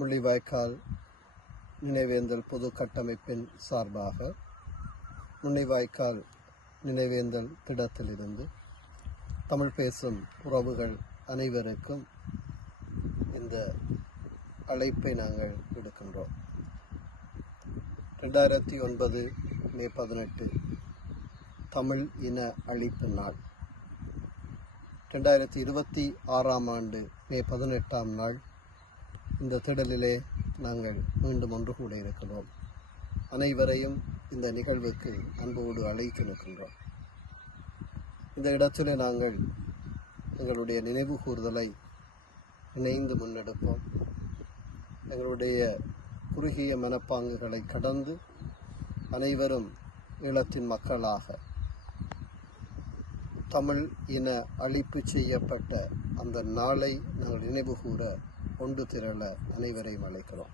முள்ளிவாய்க்கால் நினைவேந்தல் பொது கட்டமைப்பின் சார்பாக முள்ளிவாய்க்கால் நினைவேந்தல் திடத்திலிருந்து தமிழ் பேசும் உறவுகள் அனைவருக்கும் இந்த அழைப்பை நாங்கள் விடுக்கின்றோம். 2009 மே 18 தமிழ் இன அழிப்பு நாள். 2026 ஆண்டு மே 18 நாள் இந்த திடலிலே நாங்கள் மீண்டும் ஒன்று கூட இருக்கிறோம். அனைவரையும் இந்த நிகழ்வுக்கு அன்போடு அழைத்து நிற்கின்றோம். இந்த இடத்திலே நாங்கள் எங்களுடைய நினைவு கூறுதலை இணைந்து முன்னெடுப்போம். எங்களுடைய குறுகிய மனப்பாங்குகளை கடந்து அனைவரும் ஈழத்தின் மக்களாக தமிழ் இன அழிப்பு செய்யப்பட்ட அந்த நாளை நாங்கள் நினைவு கூற ஒன்று திரள அனைவரையும் அழைக்கிறோம்.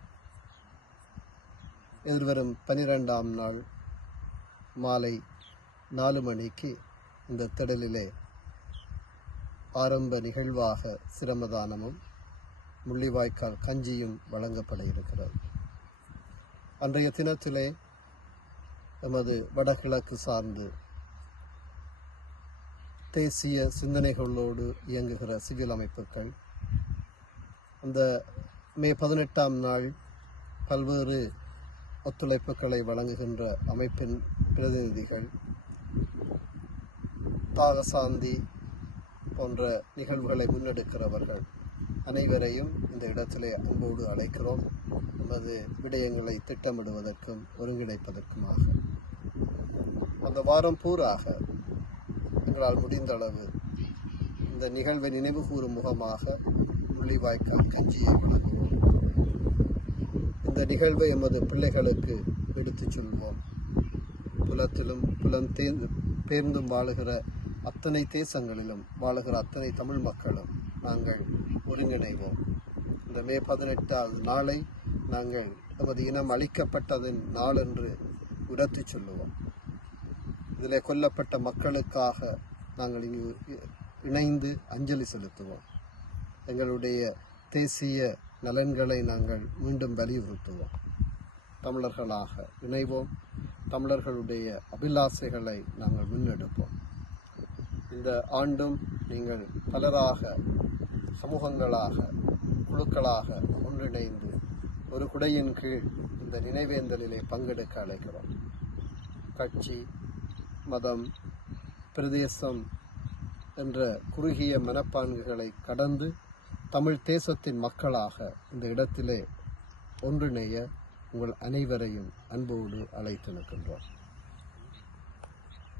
எதிர்வரும் 12ஆம் நாள் மாலை 4 மணிக்கு இந்த திடலிலே ஆரம்ப நிகழ்வாக சிரமதானமும் முள்ளிவாய்க்கால் கஞ்சியும் வழங்கப்பட இருக்கிறது. அன்றைய தினத்திலே எமது வடகிழக்கு சார்ந்து தேசிய சிந்தனைகளோடு இயங்குகிற சிவில் அமைப்புகள் அந்த மே 18 நாள் பல்வேறு ஒத்துழைப்புகளை வழங்குகின்ற அமைப்பின் பிரதிநிதிகள், தாகசாந்தி போன்ற நிகழ்வுகளை முன்னெடுக்கிறவர்கள் அனைவரையும் இந்த இடத்திலே அன்போடு அழைக்கிறோம். நமது விடயங்களை திட்டமிடுவதற்கும் ஒருங்கிணைப்பதற்குமாக அந்த வாரம் பூராக எங்களால் முடிந்த அளவு இந்த நிகழ்வை நினைவு கூறும் முகமாக முள்ளிவாய்க்கால் கஞ்சியை வழங்குவோம். இந்த நிகழ்வை எமது பிள்ளைகளுக்கு எடுத்துச் சொல்வோம். புலத்திலும் பேர்ந்தும் வாழுகிற அத்தனை தேசங்களிலும் வாழுகிற அத்தனை தமிழ் மக்களும் நாங்கள் ஒருங்கிணைவோம். இந்த மே 18 நாளை நாங்கள் நமது இனம் அழிக்கப்பட்டதின் நாள் என்று உரத்து சொல்லுவோம். இதில் கொல்லப்பட்ட மக்களுக்காக நாங்கள் இங்கு இணைந்து அஞ்சலி செலுத்துவோம். எங்களுடைய தேசிய நலன்களை நாங்கள் மீண்டும் வலியுறுத்துவோம். தமிழர்களாக இணைவோம். தமிழர்களுடைய அபிலாசைகளை நாங்கள் முன்னெடுப்போம். இந்த ஆண்டும் நீங்கள் பலராக, சமூகங்களாக, குழுக்களாக ஒன்றிணைந்து ஒரு குடையின் கீழ் இந்த நினைவேந்தலிலே பங்கெடுக்க அழைக்கிறோம். கட்சி, மதம், பிரதேசம் என்ற குறுகிய மனப்பான்குகளை கடந்து தமிழ் தேசத்தின் மக்களாக இந்த இடத்திலே ஒன்றிணைய உங்கள் அனைவரையும் அன்போடு அழைத்து நிற்கின்றோம்.